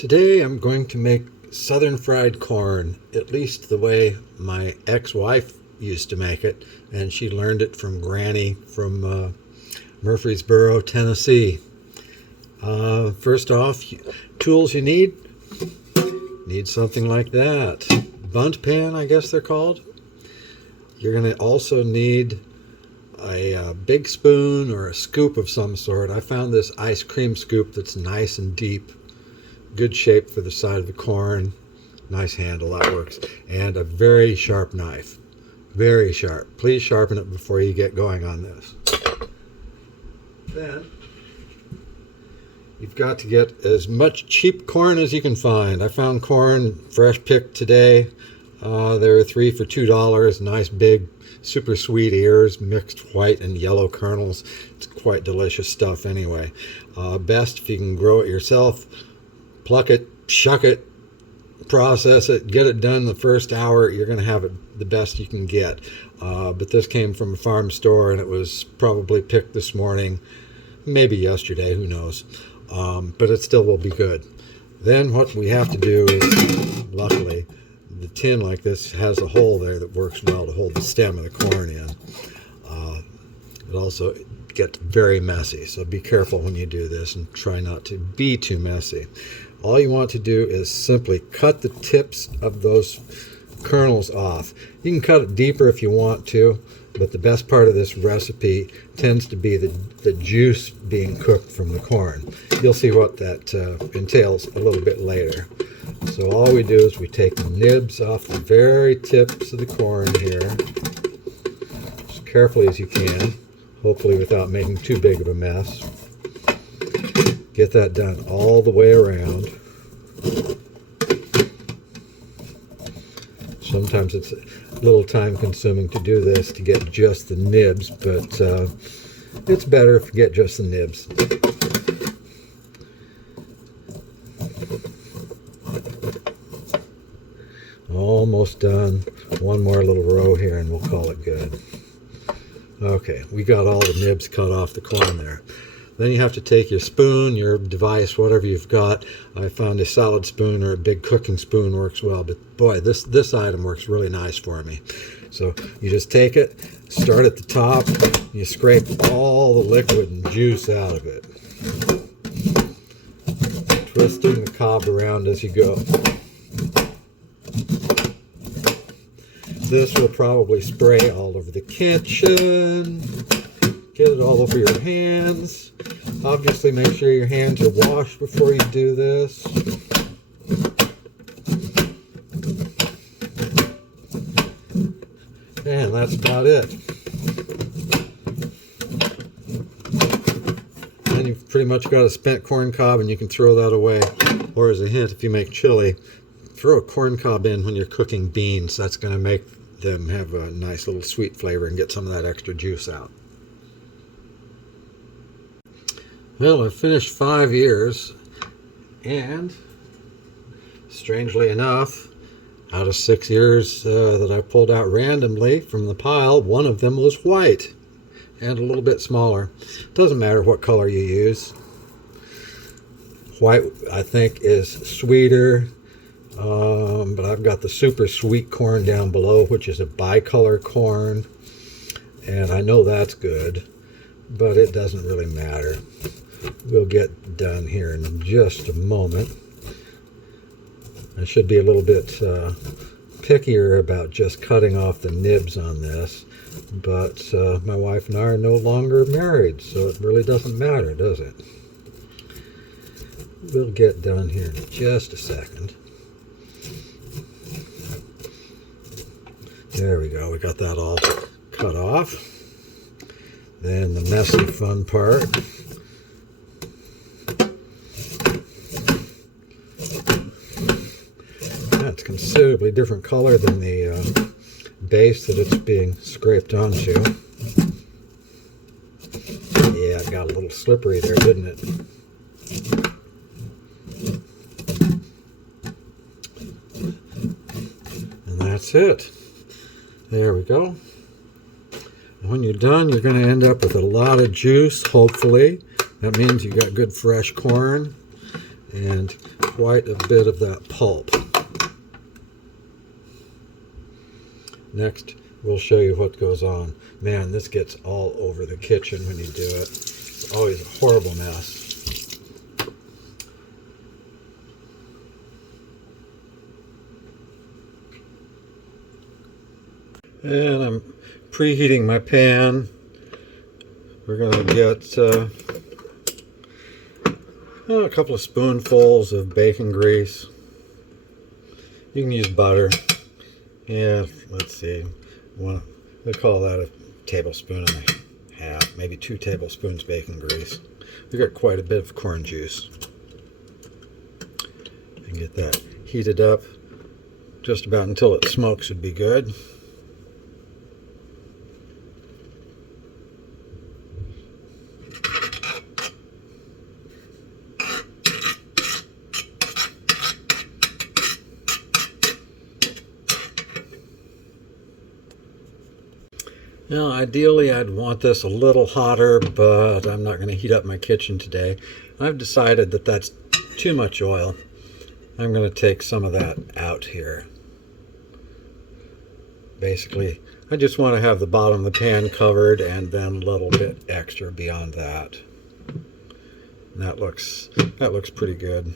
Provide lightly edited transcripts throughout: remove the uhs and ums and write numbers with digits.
Today I'm going to make southern fried corn, at least the way my ex-wife used to make it, and she learned it from Granny from Murfreesboro, Tennessee. First off, tools you need something like that. Bunt pan, I guess they're called. You're going to also need a big spoon or a scoop of some sort. I found this ice cream scoop that's nice and deep. Good shape for the side of the corn. Nice handle, that works. And a very sharp knife. Very sharp. Please sharpen it before you get going on this. Then you've got to get as much cheap corn as you can find. I found corn fresh picked today. There were 3 for $2. Nice big, super sweet ears, mixed white and yellow kernels. It's quite delicious stuff anyway. Best if you can grow it yourself. Pluck it, shuck it, process it, get it done the first hour. You're going to have it the best you can get. But this came from a farm store and it was probably picked this morning, maybe yesterday, who knows. But it still will be good. Then what we have to do is, luckily, the tin like this has a hole there that works well to hold the stem of the corn in. It also gets very messy, so be careful when you do this and try not to be too messy. All you want to do is simply cut the tips of those kernels off. You can cut it deeper if you want to, but the best part of this recipe tends to be the juice being cooked from the corn. You'll see what that entails a little bit later. So all we do is we take the nibs off the very tips of the corn here, as carefully as you can, hopefully without making too big of a mess. Get that done all the way around. Sometimes it's a little time consuming to do this to get just the nibs, but it's better if you get just the nibs. Almost done. One more little row here and we'll call it good. Okay, we got all the nibs cut off the corn there. Then you have to take your spoon, your device, whatever you've got. I found a salad spoon or a big cooking spoon works well, but boy, this item works really nice for me. So you just take it, start at the top, you scrape all the liquid and juice out of it. Twisting the cob around as you go. This will probably spray all over the kitchen. Get it all over your hands. Obviously, make sure your hands are washed before you do this. And that's about it. Then you've pretty much got a spent corn cob and you can throw that away. Or as a hint, if you make chili, throw a corn cob in when you're cooking beans. That's going to make them have a nice little sweet flavor and get some of that extra juice out. Well, I've finished 5 ears, and strangely enough, out of 6 ears that I pulled out randomly from the pile, one of them was white and a little bit smaller. Doesn't matter what color you use. White, I think, is sweeter, but I've got the super sweet corn down below, which is a bicolor corn, and I know that's good, but it doesn't really matter. We'll get done here in just a moment. I should be a little bit pickier about just cutting off the nibs on this, but my wife and I are no longer married, so it really doesn't matter, does it? We'll get done here in just a second. There we go, we got that all cut off. Then the messy fun part. That's considerably different color than the base that it's being scraped onto. Yeah, it got a little slippery there, didn't it? And that's it. There we go. And when you're done, you're going to end up with a lot of juice, hopefully. That means you got good fresh corn. and quite a bit of that pulp. Next, we'll show you what goes on. Man, this gets all over the kitchen when you do it. It's always a horrible mess. And I'm preheating my pan. We're going to get a couple of spoonfuls of bacon grease. You can use butter. Yeah, let's see. We'll call that a tablespoon and a half, maybe 2 tablespoons bacon grease. We got quite a bit of corn juice. And get that heated up just about until it smokes would be good. Now, ideally, I'd want this a little hotter, but I'm not going to heat up my kitchen today. I've decided that that's too much oil. I'm going to take some of that out here. Basically, I just want to have the bottom of the pan covered and then a little bit extra beyond that. And that looks pretty good.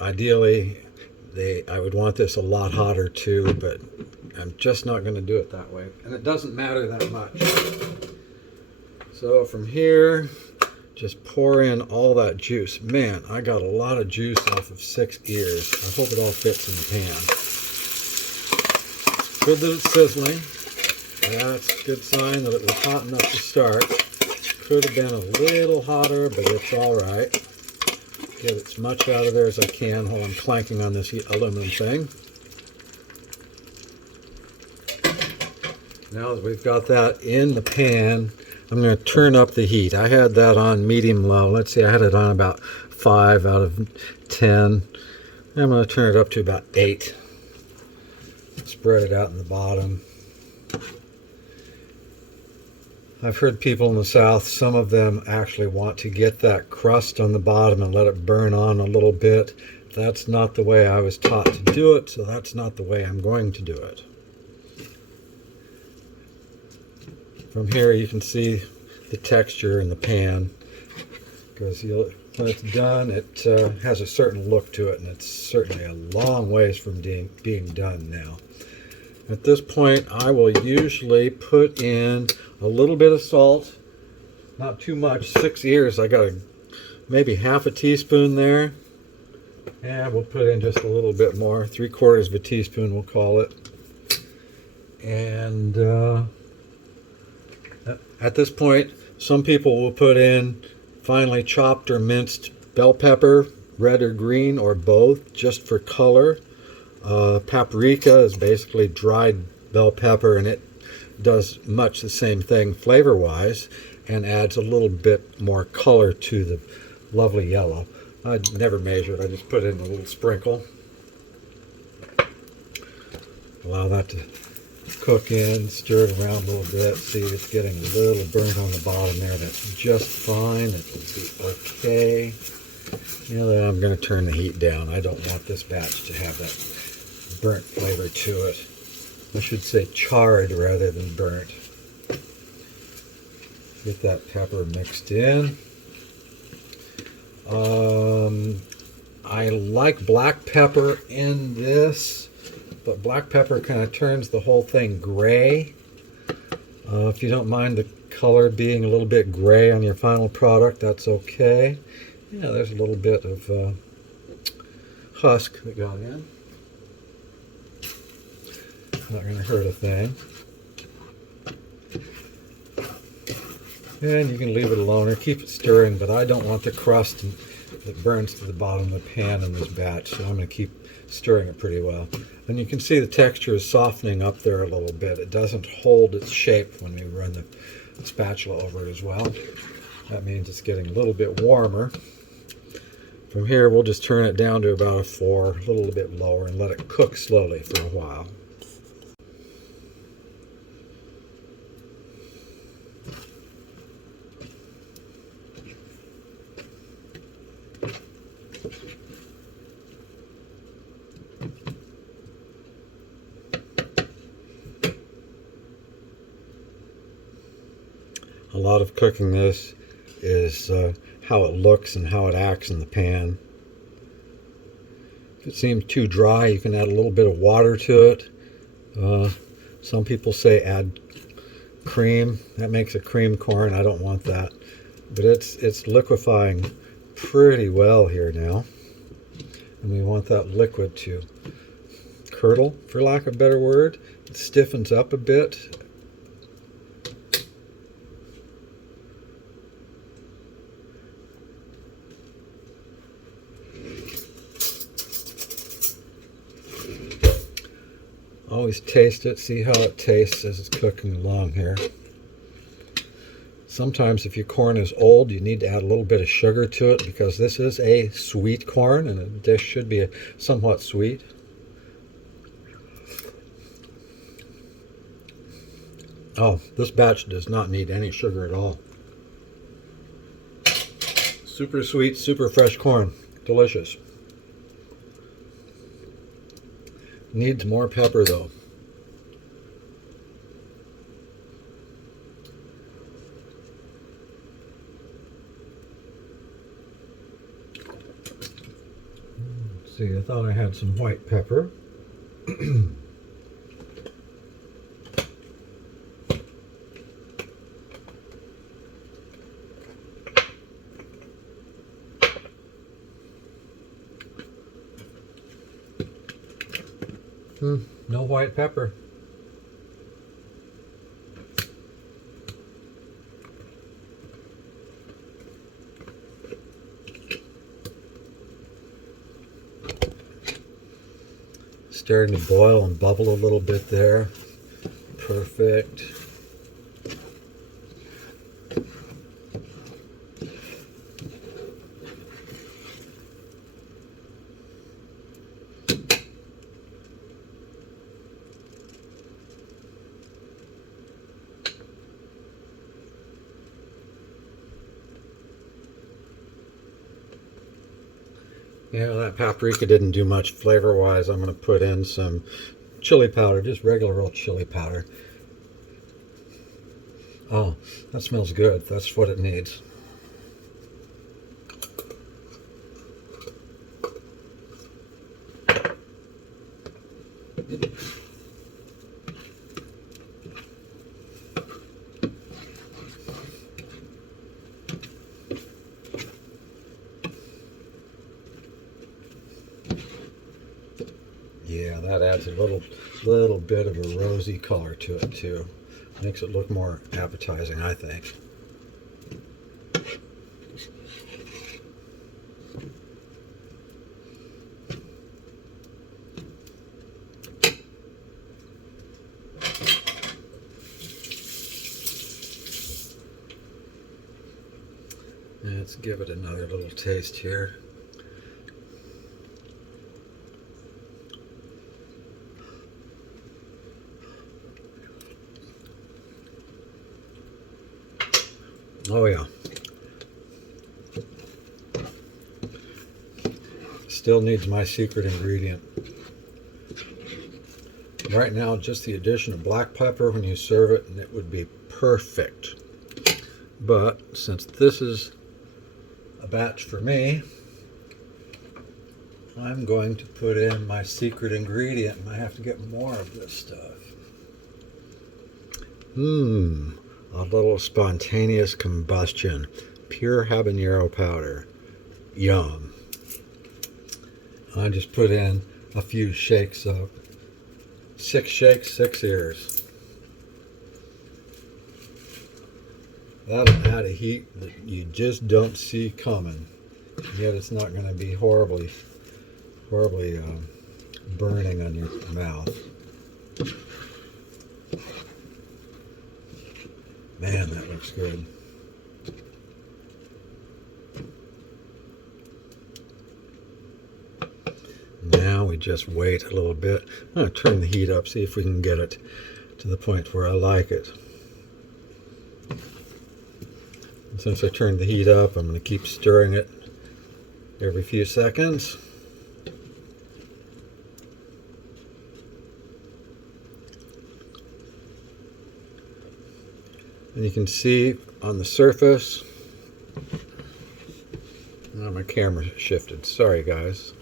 Ideally, I would want this a lot hotter too, but I'm just not going to do it that way. And it doesn't matter that much. So from here, just pour in all that juice. Man, I got a lot of juice off of 6 ears. I hope it all fits in the pan. Good that it's sizzling. That's a good sign that it was hot enough to start. Could have been a little hotter, but it's all right. Get as much out of there as I can while I'm clanking on this aluminum thing. Now that we've got that in the pan, I'm going to turn up the heat. I had that on medium-low. Let's see, I had it on about 5 out of 10. I'm going to turn it up to about 8. Spread it out in the bottom. I've heard people in the South, some of them actually want to get that crust on the bottom and let it burn on a little bit. That's not the way I was taught to do it, so that's not the way I'm going to do it. From here you can see the texture in the pan, because when it's done, it has a certain look to it, and it's certainly a long ways from being done now. At this point, I will usually put in a little bit of salt, not too much. 6 ears, I got maybe half a teaspoon there, and we'll put in just a little bit more, 3/4 of a teaspoon we'll call it. And at this point, some people will put in finely chopped or minced bell pepper, red or green or both, just for color. Paprika is basically dried bell pepper, and it does much the same thing flavor-wise and adds a little bit more color to the lovely yellow. I never measured, I just put in a little sprinkle. Allow that to cook in, stir it around a little bit. See, it's getting a little burnt on the bottom there. That's just fine. It will be okay. Now that I'm going to turn the heat down. I don't want this batch to have that burnt flavor to it. I should say charred rather than burnt. Get that pepper mixed in. I like black pepper in this, but black pepper kind of turns the whole thing gray. If you don't mind the color being a little bit gray on your final product, that's okay. Yeah, there's a little bit of husk that got in. Not going to hurt a thing. And you can leave it alone or keep it stirring, but I don't want the crust that burns to the bottom of the pan in this batch, so I'm going to keep stirring it pretty well. And you can see the texture is softening up there a little bit. It doesn't hold its shape when we run the spatula over it as well. That means it's getting a little bit warmer. From here, we'll just turn it down to about a 4, a little bit lower, and let it cook slowly for a while. A lot of cooking this is how it looks and how it acts in the pan. If it seems too dry, you can add a little bit of water to it. Some people say add cream. That makes a cream corn. I don't want that. But it's liquefying pretty well here now. And we want that liquid to curdle, for lack of a better word. It stiffens up a bit. Always taste it, see how it tastes as it's cooking along here. Sometimes if your corn is old, you need to add a little bit of sugar to it because this is a sweet corn and a dish should be somewhat sweet. Oh, this batch does not need any sugar at all. Super sweet, super fresh corn. Delicious. Needs more pepper though. Let's see, I thought I had some white pepper. No white pepper. Starting to boil and bubble a little bit there. Perfect. Yeah, that paprika didn't do much flavor-wise. I'm going to put in some chili powder, just regular old chili powder. Oh, that smells good. That's what it needs. Yeah, that adds a little bit of a rosy color to it too. Makes it look more appetizing, I think. Let's give it another little taste here. Oh yeah. Still needs my secret ingredient. Right now, just the addition of black pepper when you serve it, and it would be perfect. But since this is a batch for me, I'm going to put in my secret ingredient, and I have to get more of this stuff. A little spontaneous combustion. Pure habanero powder. Yum. I just put in a few shakes of 6 shakes, 6 ears. That'll add a heat that you just don't see coming. Yet it's not going to be horribly burning on your mouth. Man, that looks good. Now we just wait a little bit. I'm going to turn the heat up, see if we can get it to the point where I like it. And since I turned the heat up, I'm going to keep stirring it every few seconds. And you can see on the surface, oh, my camera shifted, sorry guys.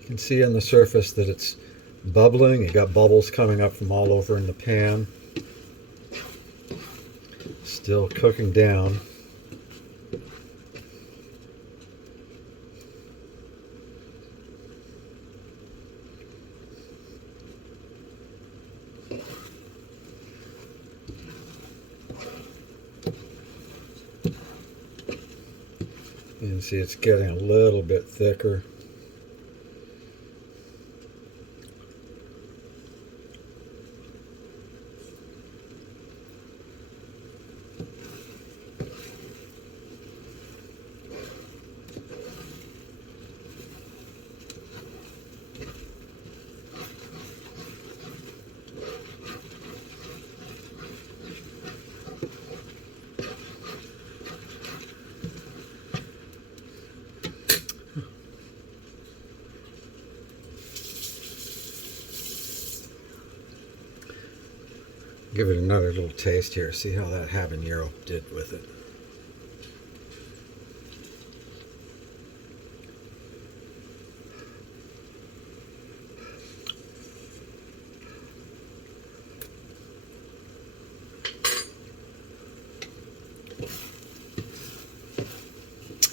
You can see on the surface that it's bubbling. You got bubbles coming up from all over in the pan. Still cooking down. You can see it's getting a little bit thicker. Give it another little taste here, see how that habanero did with it.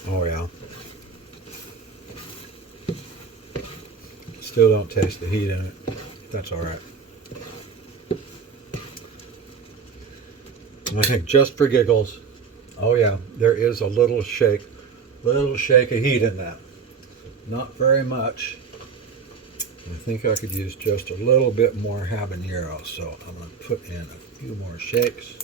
Oh yeah. Still don't taste the heat in it. That's alright. I think just for giggles, oh yeah, there is a little shake of heat in that. Not very much. I think I could use just a little bit more habanero, so I'm going to put in a few more shakes.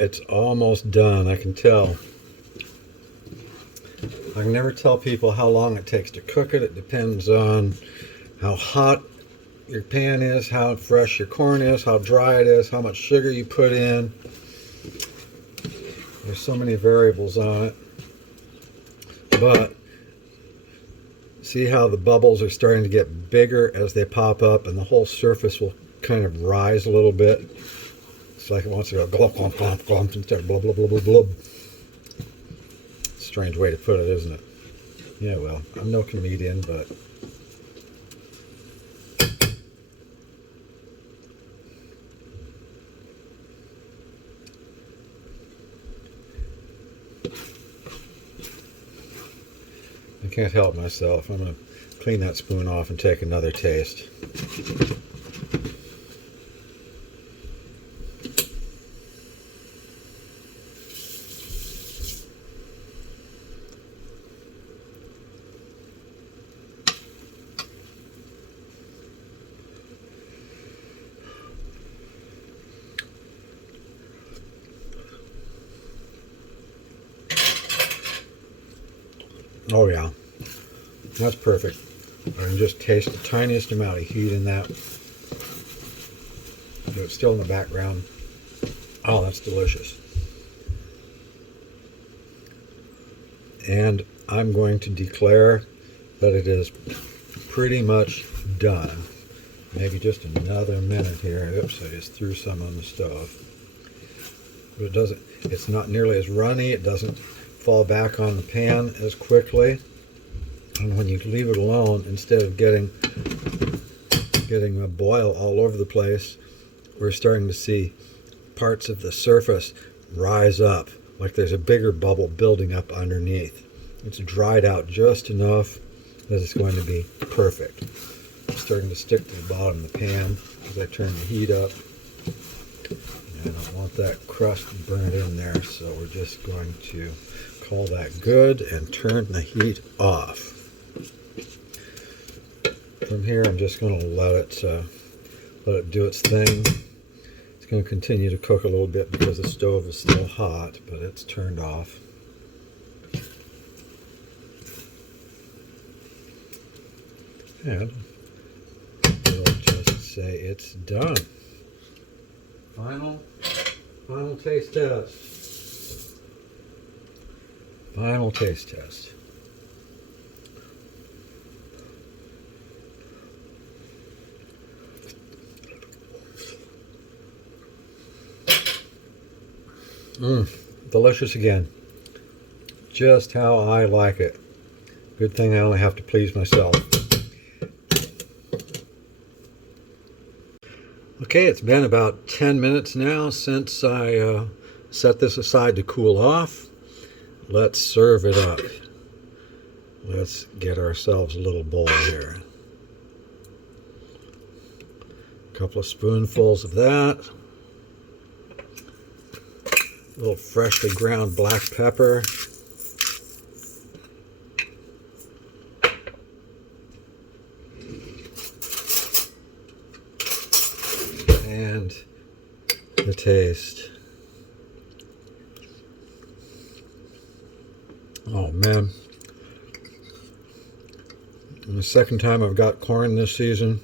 It's almost done, I can tell. I can never tell people how long it takes to cook it. It depends on how hot your pan is, how fresh your corn is, how dry it is, how much sugar you put in. There's so many variables on it. But see how the bubbles are starting to get bigger as they pop up, and the whole surface will kind of rise a little bit. It's like it wants to go glop, glop, glop, glop, instead of blub, blub, blub, blub, blub. Strange way to put it, isn't it? Yeah, well, I'm no comedian, but I can't help myself. I'm going to clean that spoon off and take another taste. Oh yeah, that's perfect. I can just taste the tiniest amount of heat in that. It's still in the background. Oh, that's delicious. And I'm going to declare that it is pretty much done. Maybe just another minute here. Oops, I just threw some on the stove. But it's not nearly as runny. It doesn't fall back on the pan as quickly, and when you leave it alone, instead of getting a boil all over the place, we're starting to see parts of the surface rise up, like there's a bigger bubble building up underneath. It's dried out just enough that it's going to be perfect. It's starting to stick to the bottom of the pan as I turn the heat up. I don't want that crust burnt in there, so we're just going to call that good and turn the heat off. From here, I'm just going to let it do its thing. It's going to continue to cook a little bit because the stove is still hot, but it's turned off. And we'll just say it's done. Final taste test. Final taste test. Delicious again. Just how I like it. Good thing I only have to please myself. Okay, it's been about 10 minutes now since I set this aside to cool off. Let's serve it up. Let's get ourselves a little bowl here. A couple of spoonfuls of that. A little freshly ground black pepper. And the taste. Oh man. And the second time I've got corn this season.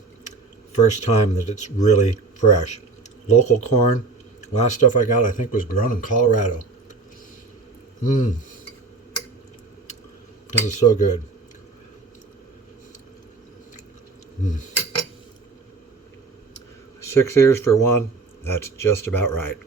First time that it's really fresh. Local corn. Last stuff I got I think was grown in Colorado. This is so good. 6 ears for one. That's just about right.